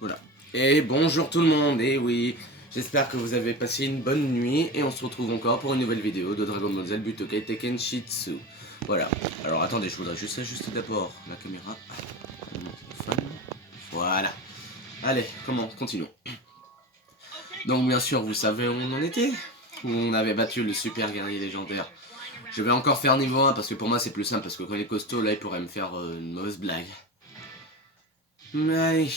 Voilà. Et bonjour tout le monde, et oui, j'espère que vous avez passé une bonne nuit, et on se retrouve encore pour une nouvelle vidéo de Dragon Ball Z Butokai Tekken Shitsu. Voilà. Alors attendez, je voudrais juste ajuster d'abord la caméra de mon téléphone. Voilà. Allez, continuons. Donc bien sûr, vous savez où on en était, où on avait battu le super guerrier légendaire. Je vais encore faire niveau 1 parce que pour moi c'est plus simple, parce que quand il est costaud, là il pourrait me faire une mauvaise blague. Mais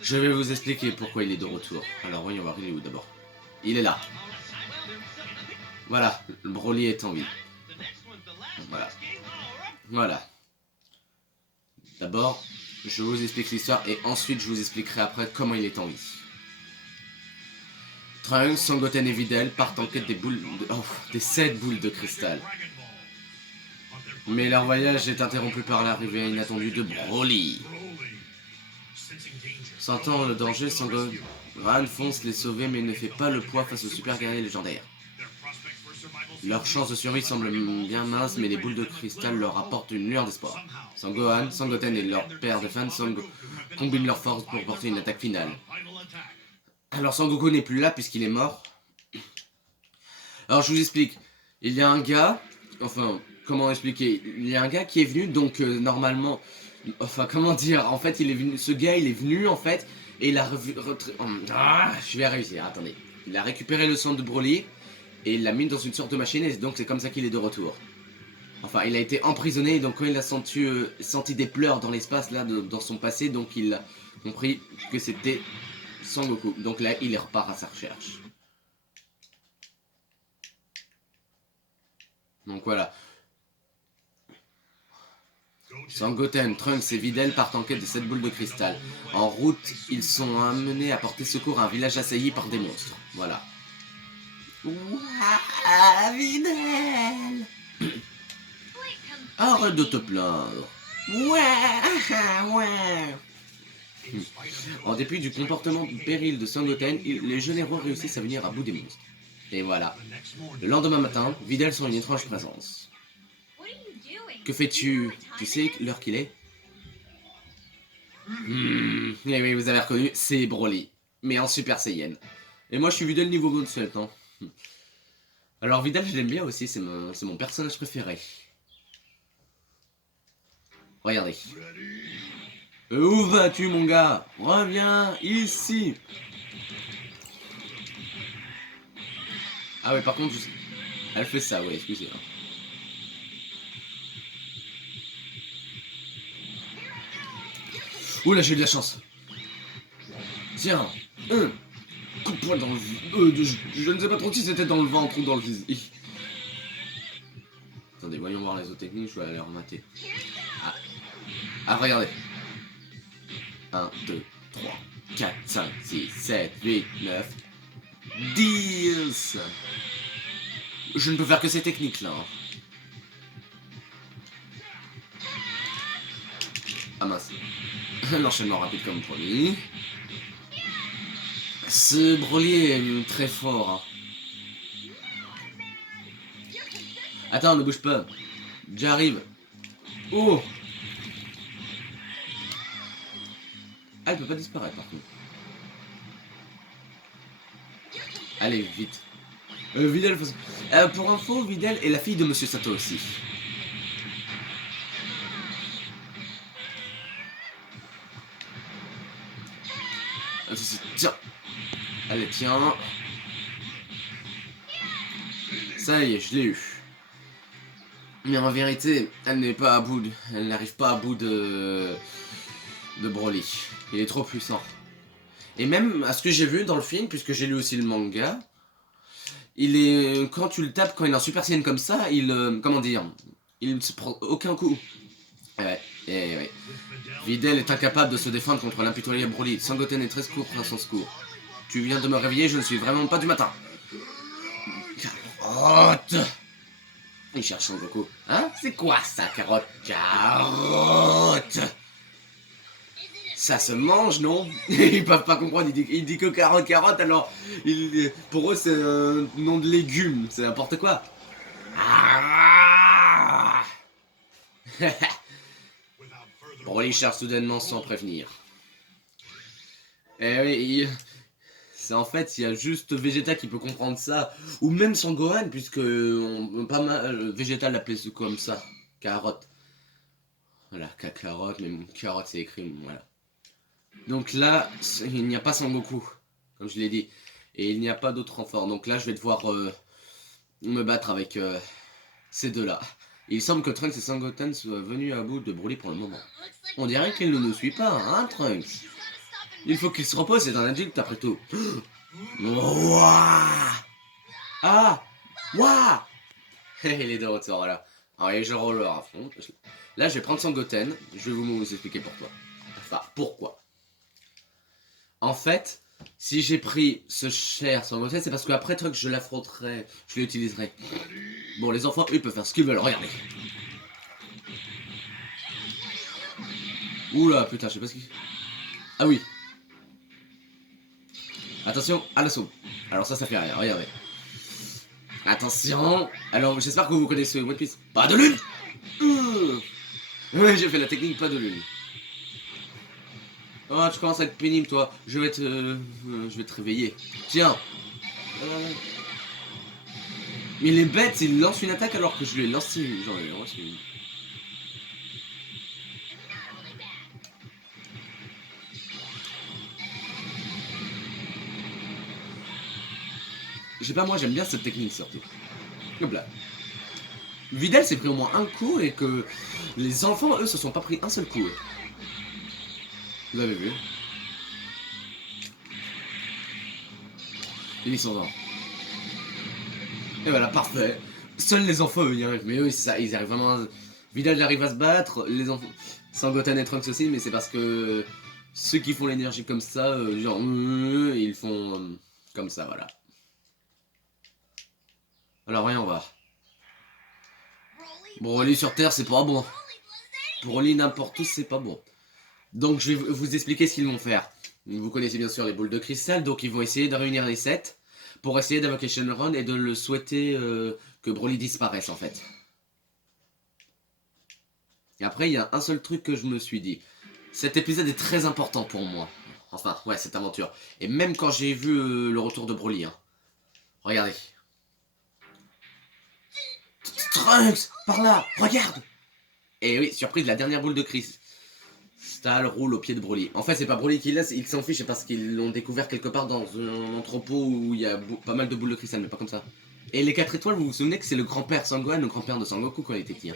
je vais vous expliquer pourquoi il est de retour. Alors voyons voir, il est où d'abord? Il est là. Voilà, le Broly est en vie. Voilà. Voilà. D'abord, je vous explique l'histoire et ensuite je vous expliquerai après comment il est en vie. Trunks, Sangoten et Videl partent en quête des 7 boules de cristal. Mais leur voyage est interrompu par l'arrivée inattendue de Broly. Sentant le danger, Sangohan fonce les sauver mais ne fait pas le poids face au super guerrier légendaire. Leur chance de survie semble bien mince, mais les boules de cristal leur apportent une lueur d'espoir. Sangohan, Sangoten et leur père de Fan combinent leurs forces pour porter une attaque finale. Alors Sangoku n'est plus là puisqu'il est mort. Alors je vous explique. Il y a un gars, enfin, comment expliquer? Il y a un gars qui est venu, donc normalement, enfin comment dire, en fait il est venu, ce gars il est venu en fait, et il a je vais réussir, attendez. Il a récupéré le sang de Broly, et il l'a mis dans une sorte de machine, et donc c'est comme ça qu'il est de retour. Enfin, il a été emprisonné, donc quand il a senti des pleurs dans l'espace, là, dans son passé, donc il a compris que c'était Sangoku. Donc là, il repart à sa recherche. Donc voilà. Sangoten, Trunks et Videl partent en quête de 7 boules de cristal. En route, ils sont amenés à porter secours à un village assailli par des monstres. Voilà. Ouah, Videl! Arrête de te plaindre. Ouais. En dépit du comportement péril de Sangoten, les jeunes héros réussissent à venir à bout des monstres. Et voilà. Le lendemain matin, Videl sent une étrange présence. Que fais-tu? Tu sais l'heure qu'il est? Eh oui, vous avez reconnu, c'est Broly. Mais en Super Saiyan. Et moi je suis Videl niveau 27. Hein. Alors Videl je l'aime bien aussi, c'est mon personnage préféré. Regardez. Où vas-tu mon gars? Reviens ici. Ah ouais, par contre, elle fait ça, ouais, excusez-moi. Oh là, j'ai eu de la chance. Tiens, coup de poing dans le... je ne sais pas trop si c'était dans le ventre ou dans le visage. Attendez, voyons voir les autres techniques, je vais aller remater. Ah, regardez. 1, 2, 3, 4, 5, 6, 7, 8, 9, 10. Je ne peux faire que ces techniques là. Hein. Ah mince. L'enchaînement rapide comme promis. Ce Broly est très fort. Hein. Attends, ne bouge pas. J'arrive. Oh! Ah, elle peut pas disparaître par contre. Allez, vite. Videl, pour info, Videl est la fille de Monsieur Sato aussi. Tiens. Allez, tiens. Ça y est, je l'ai eu. Mais en vérité, elle n'est pas à bout elle n'arrive pas à bout de Broly. Il est trop puissant. Et même à ce que j'ai vu dans le film, puisque j'ai lu aussi le manga, il est quand tu le tapes, quand il est en Super Saiyan comme ça, comment dire, il ne se prend aucun coup. Ouais, ouais. Videl est incapable de se défendre contre l'impitoyable Broly. Sangoten est très court à son secours. Tu viens de me réveiller, je ne suis vraiment pas du matin. Carotte! Il cherche son Goku. Hein? C'est quoi ça, carotte? Carotte! Ça se mange, non? Ils peuvent pas comprendre, il dit que carotte, carotte, alors pour eux c'est un nom de légume, c'est n'importe quoi. Ah. Broly cherche soudainement sans prévenir. Eh oui, c'est en fait, il y a juste Vegeta qui peut comprendre ça. Ou même Sangohan, puisque pas mal, Vegeta l'appelait comme ça. Carotte. Voilà, carotte, mais carotte c'est écrit, voilà. Donc là, il n'y a pas Sangoku, comme je l'ai dit. Et il n'y a pas d'autre renfort. Donc là, je vais devoir me battre avec ces deux-là. Il semble que Trunks et Sangoten soient venus à bout de Broly pour le moment. On dirait qu'il ne nous suit pas, hein, Trunks? Il faut qu'il se repose, c'est un adulte après tout. Ouah. Ah. Ouah. Il est de retour là. Allez, je roller à fond. Là, je vais prendre Sangoten. Je vais vous expliquer pourquoi. Enfin, pourquoi. En fait, si j'ai pris ce cher Sangoten, c'est parce qu'après Trunks, je l'affronterai. Je l'utiliserai. Bon, les enfants, eux, ils peuvent faire ce qu'ils veulent. Regardez. Oula, putain, je sais pas ce qu'il... Ah oui. Attention, à l'assaut. Alors ça fait rien, regardez. Attention. Alors, j'espère que vous connaissez One Piece. Pas de lune. Ouais, j'ai fait la technique pas de lune. Oh, tu commences à être pénible, toi. Je vais te réveiller. Tiens. Il est bête, il lance une attaque alors que je lui ai lancé. Genre, il lance une... Je sais pas, moi j'aime bien cette technique surtout. Hop là. Vidal s'est pris au moins un coup et que les enfants, eux, se sont pas pris un seul coup. Vous avez vu? Ils sont dans. Et voilà, parfait. Seuls les enfants, eux, y arrivent. Mais eux, c'est ça, ils arrivent vraiment à... Vidal arrive à se battre, les enfants... Sangoten et Trunks aussi, mais c'est parce que... Ceux qui font l'énergie comme ça, genre... ils font... comme ça, voilà. Alors, voyons voir. Broly sur Terre, c'est pas bon. Broly n'importe où, c'est pas bon. Donc, je vais vous expliquer ce qu'ils vont faire. Vous connaissez bien sûr les boules de cristal, donc ils vont essayer de réunir les 7 pour essayer d'invoquer Shenron et de le souhaiter que Broly disparaisse en fait. Et après, il y a un seul truc que je me suis dit. Cet épisode est très important pour moi. Enfin, ouais, cette aventure. Et même quand j'ai vu le retour de Broly. Hein. Regardez. Trunks, par là, regarde. Et oui, surprise, la dernière boule de cristal roule au pied de Broly. En fait, c'est pas Broly qui laisse, il s'en fiche, c'est parce qu'ils l'ont découvert quelque part dans un entrepôt où il y a pas mal de boules de cristal, mais pas comme ça. Et les 4 étoiles, vous vous souvenez que c'est le grand-père Sangohan, le grand-père de Sangoku quand il était petit. Hein.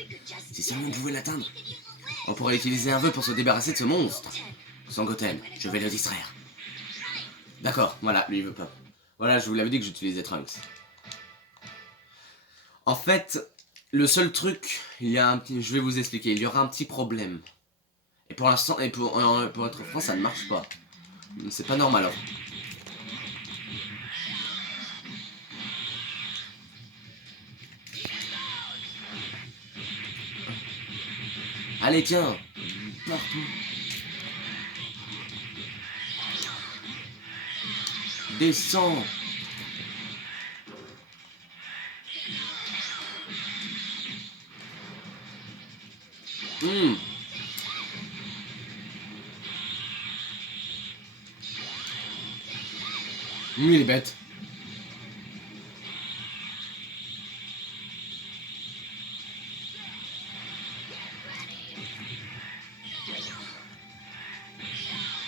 Si seulement on pouvait l'atteindre. On pourrait utiliser un vœu pour se débarrasser de ce monstre. Sangoten, je vais le distraire. D'accord, voilà, lui il veut pas. Voilà, je vous l'avais dit que j'utilisais Trunks. En fait, le seul truc, il y a un petit, je vais vous expliquer, il y aura un petit problème. Et pour l'instant, et pour être franc, ça ne marche pas. C'est pas normal. Hein. Allez, tiens. Partout. Descends. Mmh. Il est bête.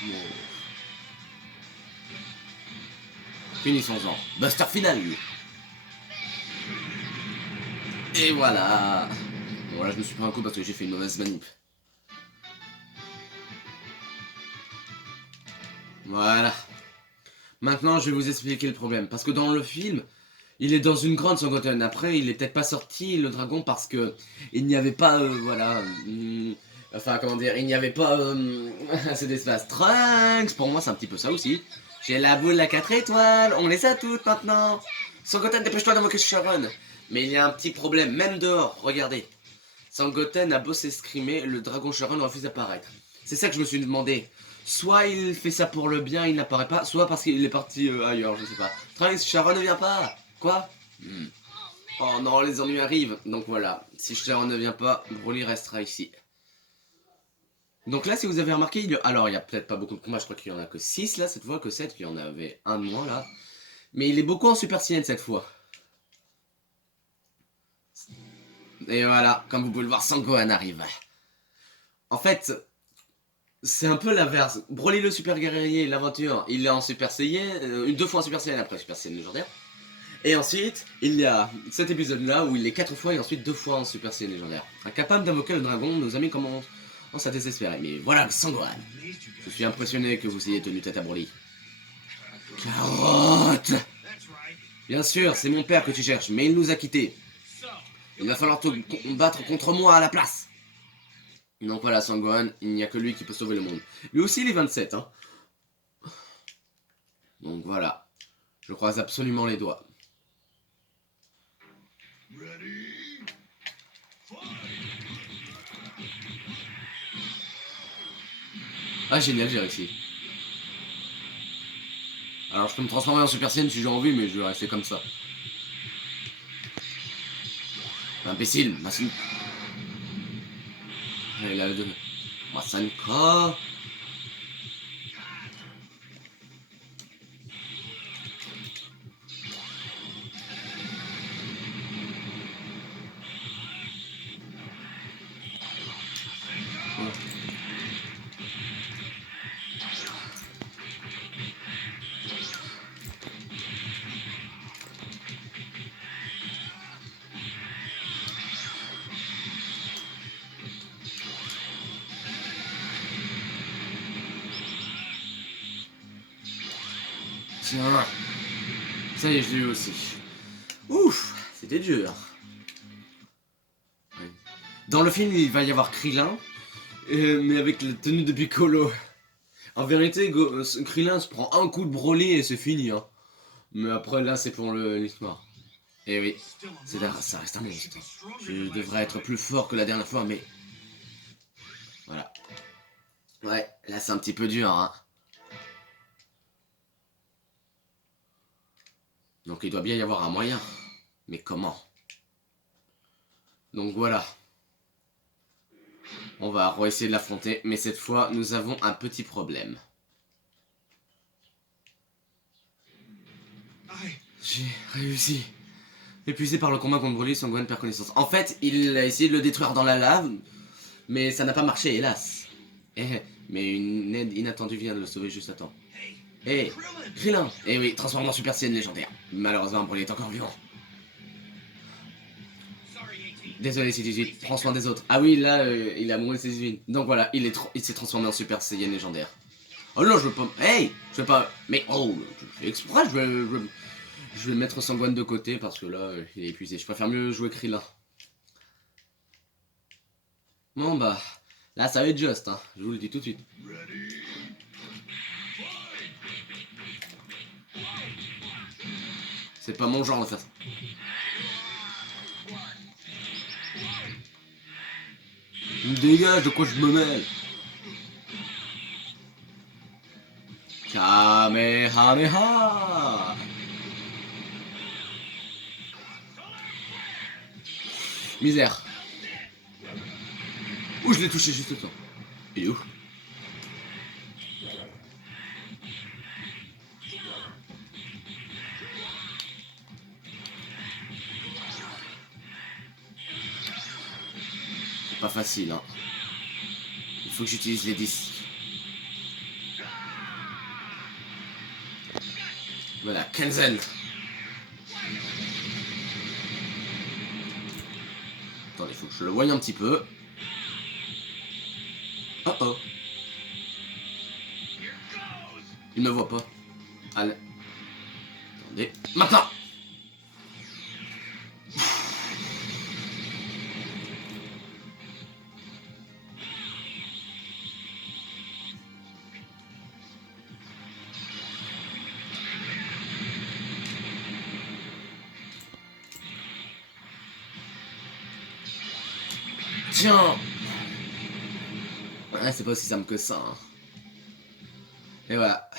Wow. Finissons-en. Buster final. Et voilà. Bon là je me suis pris un coup parce que j'ai fait une mauvaise manip. Voilà. Maintenant je vais vous expliquer le problème. Parce que dans le film, il est dans une grande Sangoten. Après, il est peut-être pas sorti le dragon parce que il n'y avait pas, voilà, enfin comment dire, il n'y avait pas assez d'espace. Trunks, pour moi c'est un petit peu ça aussi. J'ai la boule à 4 étoiles, on les a toutes maintenant. Sangoten, dépêche-toi d'invoquer Sharon. Mais il y a un petit problème, même dehors, regardez. Sangoten a beau s'escrimer, le dragon Sharon refuse d'apparaître. C'est ça que je me suis demandé. Soit il fait ça pour le bien, il n'apparaît pas, soit parce qu'il est parti ailleurs, je sais pas. Trunks, Sharon ne vient pas. Quoi Oh non, les ennuis arrivent. Donc voilà, si Sharon ne vient pas, Broly restera ici. Donc là, si vous avez remarqué, alors il y a peut-être pas beaucoup de combats, je crois qu'il y en a que 6 là cette fois, que 7, il y en avait un de moins là. Mais il est beaucoup en Super Saiyan cette fois. Et voilà, comme vous pouvez le voir, Sangohan arrive. En fait, c'est un peu l'inverse. Broly le super guerrier, l'aventure, il est en Super Saiyan, deux fois en Super Saiyan après Super Saiyan légendaire. Et ensuite, il y a cet épisode-là où il est 4 fois et ensuite 2 fois en Super Saiyan légendaire. Incapable d'invoquer le dragon, nos amis commencent à désespérer. Mais voilà, Sangohan. Je suis impressionné que vous ayez tenu tête à Broly. Carotte! Bien sûr, c'est mon père que tu cherches, mais il nous a quittés. Il va falloir te battre contre moi à la place. Donc voilà, Sangohan, il n'y a que lui qui peut sauver le monde. Lui aussi, il est 27, hein. Donc voilà, je croise absolument les doigts. Ah génial, j'ai réussi. Alors je peux me transformer en Super Saiyan si j'ai envie, mais je vais rester comme ça. Imbécile, Masenko. Il a le deux. Masenko. Tiens. Ça y est, je l'ai eu aussi. Ouf, c'était dur. Dans le film, il va y avoir Krillin, mais avec la tenue de Piccolo. En vérité, Krillin se prend un coup de Broly et c'est fini. Hein. Mais après, là, c'est pour l'histoire. Et oui, ça reste un monstre. Je devrais être plus fort que la dernière fois, mais... Voilà. Ouais, là, c'est un petit peu dur, hein. Donc, il doit bien y avoir un moyen. Mais comment? Donc, voilà. On va essayer de l'affronter, mais cette fois, nous avons un petit problème. J'ai réussi. Épuisé par le combat contre Broly, Sangohan perd connaissance. En fait, il a essayé de le détruire dans la lave, mais ça n'a pas marché, hélas. Mais une aide inattendue vient de le sauver juste à temps. Hé, Krillin. Eh oui, transformé en Super Saiyan légendaire. Malheureusement, Broly est encore vivant. Désolé, C18, prends soin des autres. Ah oui, là, il a mouru C18. Donc voilà, il s'est transformé en Super Saiyan légendaire. Oh non, je veux pas... Hey, je veux pas... Mais oh, je fais exprès, je vais mettre Sangohan de côté parce que là, il est épuisé. Je préfère mieux jouer Krillin. Bon bah, là ça va être juste, hein. Je vous le dis tout de suite. C'est pas mon genre de faire ça. Dégage, de quoi je me mêle? Kamehameha. Misère. Ouh, je l'ai touché juste au temps. Il est où? C'est pas facile, hein. Il faut que j'utilise les 10. Voilà, Kenzen. Attendez, il faut que je le voie un petit peu. Oh oh. Il ne me voit pas. Allez. Attendez. Maintenant! Tiens! Ouais, c'est pas aussi simple que ça. Hein. Et voilà.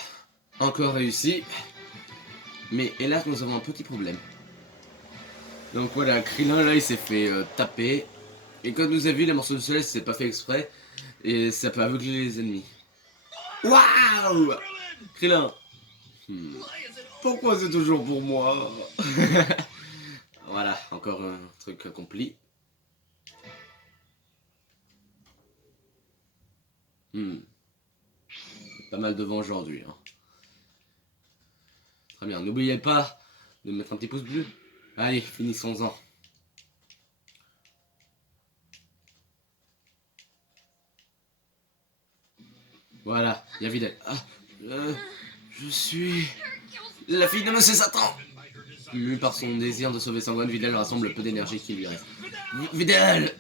Encore réussi. Mais hélas, nous avons un petit problème. Donc voilà, Krillin là, il s'est fait taper. Et comme vous avez vu, les morceaux de soleil, c'est pas fait exprès. Et ça peut aveugler les ennemis. Waouh! Krillin. Pourquoi c'est toujours pour moi? Voilà, encore un truc accompli. Pas mal de vent aujourd'hui. Hein. Très bien, n'oubliez pas de mettre un petit pouce bleu. Allez, finissons-en. Voilà, il y a Videl. Ah, je suis la fille de Monsieur Satan. Mu par son désir de sauver Sangohan, Videl rassemble le peu d'énergie qui lui reste. Videl!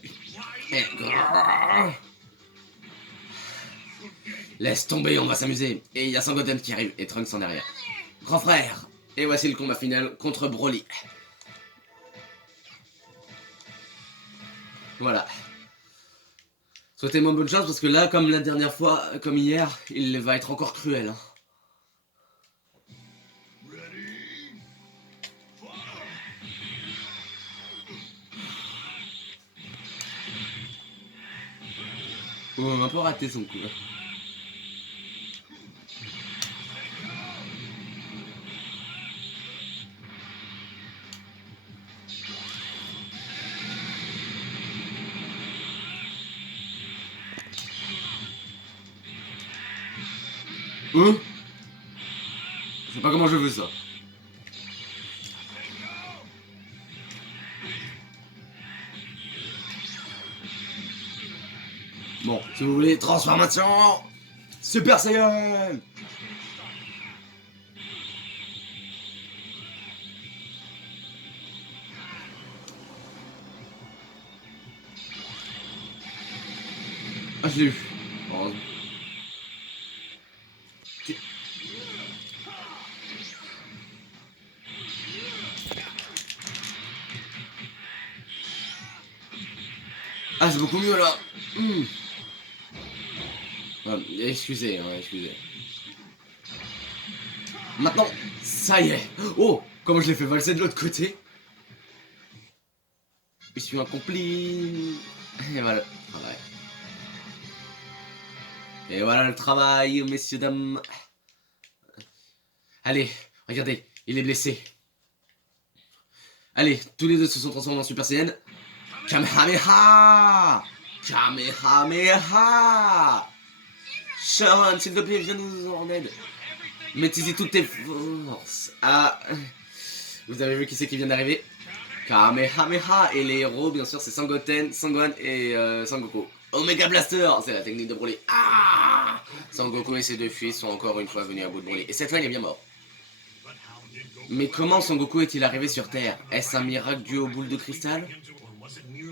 Laisse tomber, on va s'amuser. Et il y a Sangoten qui arrive et Trunks en arrière. Grand frère! Et voici le combat final contre Broly. Voilà. Souhaitez-moi bonne chance parce que là, comme la dernière fois, comme hier, il va être encore cruel. Hein. Oh, on a un peu raté son coup. Hein. Hein? Je sais pas comment je veux ça. Bon, si vous voulez, transformation Super Saiyan. Ah, je l'ai eu. Heureusement. Ah, c'est beaucoup mieux là. Excusez, hein, excusez. Maintenant, ça y est. Oh, comment je l'ai fait valser de l'autre côté. Mission accomplie. Et voilà le travail. Et voilà le travail, messieurs, dames. Allez, regardez, il est blessé. Allez, tous les deux se sont transformés en Super Saiyan. Kamehameha! Kamehameha! Sharon, s'il te plaît, viens nous en aide. Maîtrisez toutes tes forces. Ah, vous avez vu qui c'est qui vient d'arriver? Kamehameha. Et les héros, bien sûr, c'est Sangoten, Sangohan et Sangoku. Omega Blaster, c'est la technique de Broly. Ah! Sangoku et ses deux fils sont encore une fois venus à bout de Broly. Et cette fois, il est bien mort. Mais comment Sangoku est-il arrivé sur Terre? Est-ce un miracle dû aux boules de cristal?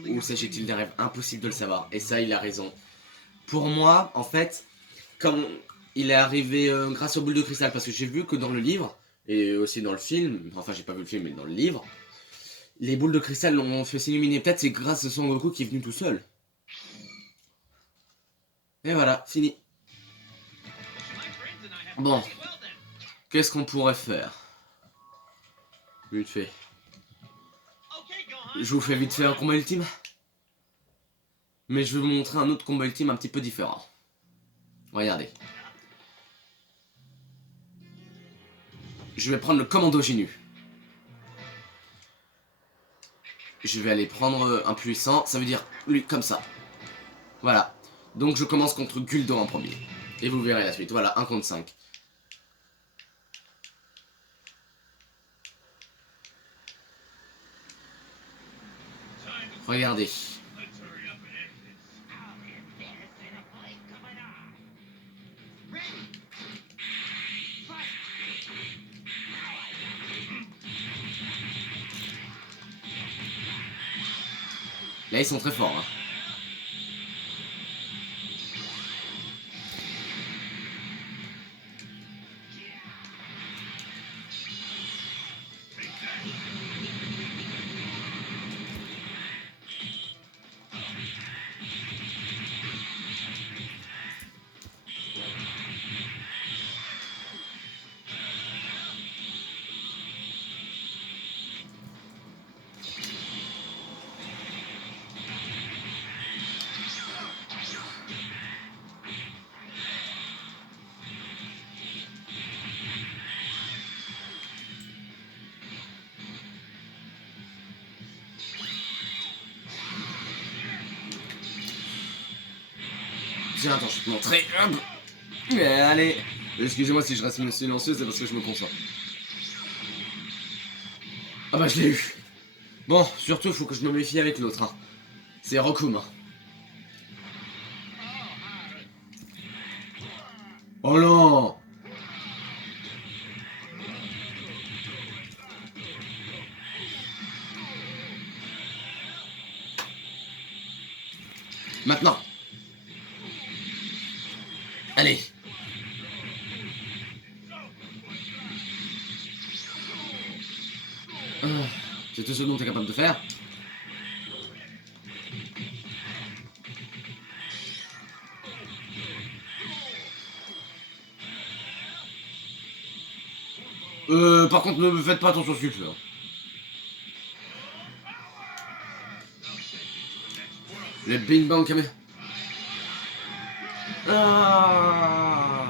Ou s'agit-il d'un rêve? Impossible de le savoir. Et ça, il a raison. Pour moi, en fait, comme il est arrivé grâce aux boules de cristal, parce que j'ai vu que dans le livre, et aussi dans le film, enfin j'ai pas vu le film, mais dans le livre, les boules de cristal l'ont fait s'illuminer. Peut-être c'est grâce à Sangoku qui est venu tout seul. Et voilà, fini. Bon, qu'est-ce qu'on pourrait faire? Vite fait. Je vous fais vite fait un combat ultime. Mais je vais vous montrer un autre combat ultime un petit peu différent. Regardez. Je vais prendre le commando Genu. Je vais aller prendre un puissant, ça veut dire lui comme ça. Voilà. Donc je commence contre Guldo en premier. Et vous verrez la suite. Voilà, 1 contre 5. Regardez. Là, ils sont très forts. Hein. Tiens, attends, je vais te montrer. Hop. Mais allez. Excusez-moi si je reste silencieux, c'est parce que je me concentre. Ah bah je l'ai eu. Bon, surtout, il faut que je me méfie avec l'autre. Hein. C'est Rokum. Hein. Oh non. Maintenant. Allez. C'est tout ce dont tu es capable de faire. Par contre, ne me faites pas attention s'il vous plaît. Le Bing Bang Kameh. Ah,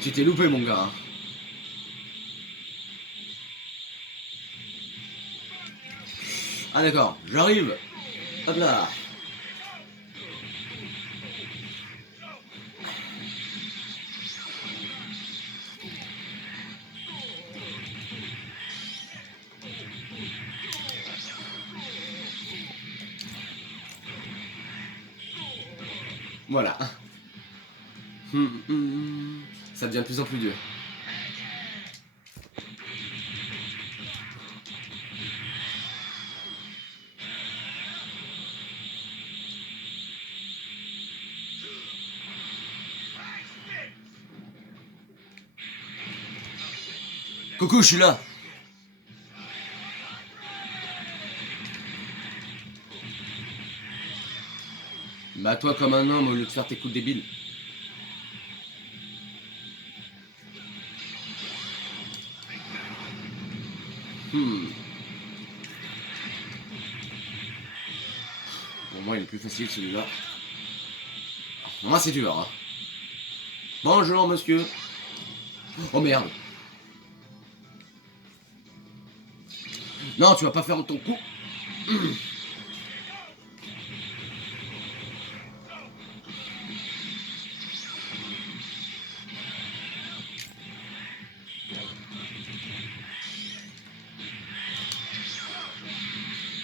tu t'es loupé mon gars. Ah d'accord, j'arrive. Hop là. Voilà. Ça devient de plus en plus dur. Coucou, je suis là. Bats-toi comme un homme au lieu de faire tes coups de débile. Pour moi, il est plus facile celui-là. Moi, c'est dur. Hein. Bonjour, monsieur. Oh merde. Non, tu vas pas faire ton coup.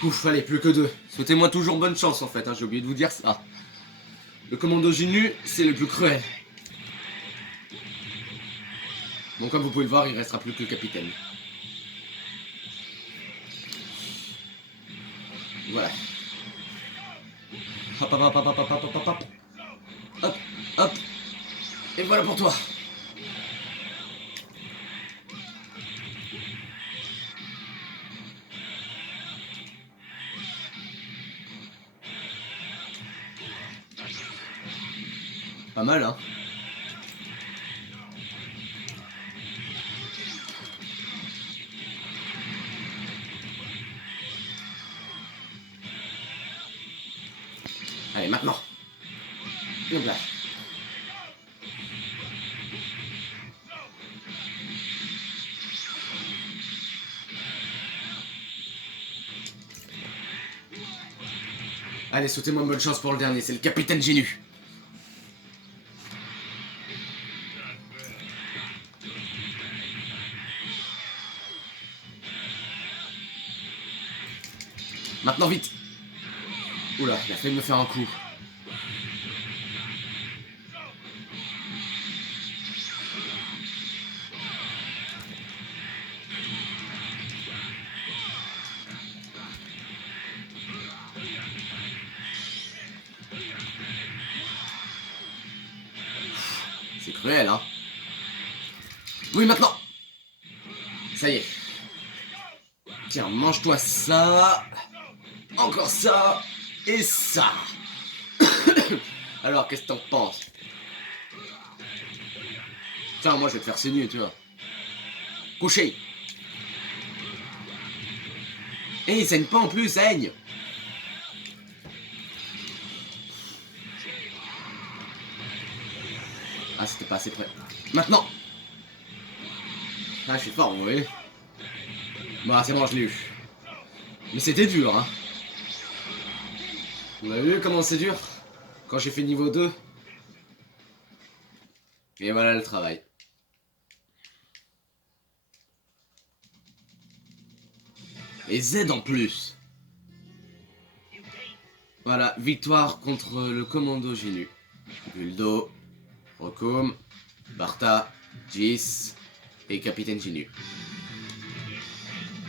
Ouf, allez, plus que deux. Souhaitez-moi toujours bonne chance en fait, hein, j'ai oublié de vous dire ça. Le commando Ginu, c'est le plus cruel. Bon, comme vous pouvez le voir, il restera plus que le capitaine. Voilà. Hop, hop, hop, hop, hop, hop, hop, hop, hop. Hop, hop. Et voilà pour toi. Pas mal, hein. Allez, maintenant. Hop là. Allez, souhaitez-moi bonne chance pour le dernier, c'est le capitaine Ginu. Maintenant, vite. Oula, il a failli me faire un coup. C'est cruel, hein. Oui, maintenant. Ça y est. Tiens, mange-toi ça. Encore ça. Et ça. Alors, qu'est-ce que t'en penses? Tiens, moi, je vais te faire saigner, tu vois. Couché. Et il saigne pas en plus, saigne. Ah, c'était pas assez près. Maintenant. Ah, je suis fort, vous voyez. Bah, c'est bon, je l'ai eu. Mais c'était dur, hein. Vous avez vu comment c'est dur? Quand j'ai fait niveau 2, Et voilà le travail. Et Z en plus. Voilà, victoire contre le commando Genu. Guldo, Rokum, Bartha, Jis et Capitaine Genu.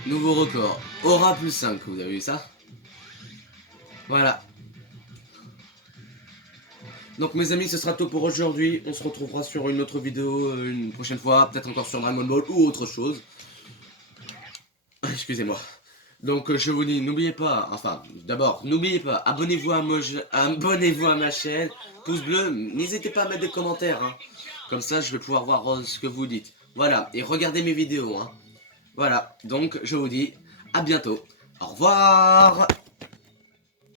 Nouveau record. Aura plus 5, vous avez vu ça? Voilà. Donc mes amis, ce sera tout pour aujourd'hui. On se retrouvera sur une autre vidéo une prochaine fois. Peut-être encore sur Dragon Ball ou autre chose. Excusez-moi. Donc je vous dis, n'oubliez pas, enfin d'abord, n'oubliez pas, abonnez-vous à ma chaîne, pouce bleu, n'hésitez pas à mettre des commentaires, hein. Comme ça je vais pouvoir voir ce que vous dites. Voilà, et regardez mes vidéos, hein. Voilà, donc je vous dis à bientôt. Au revoir.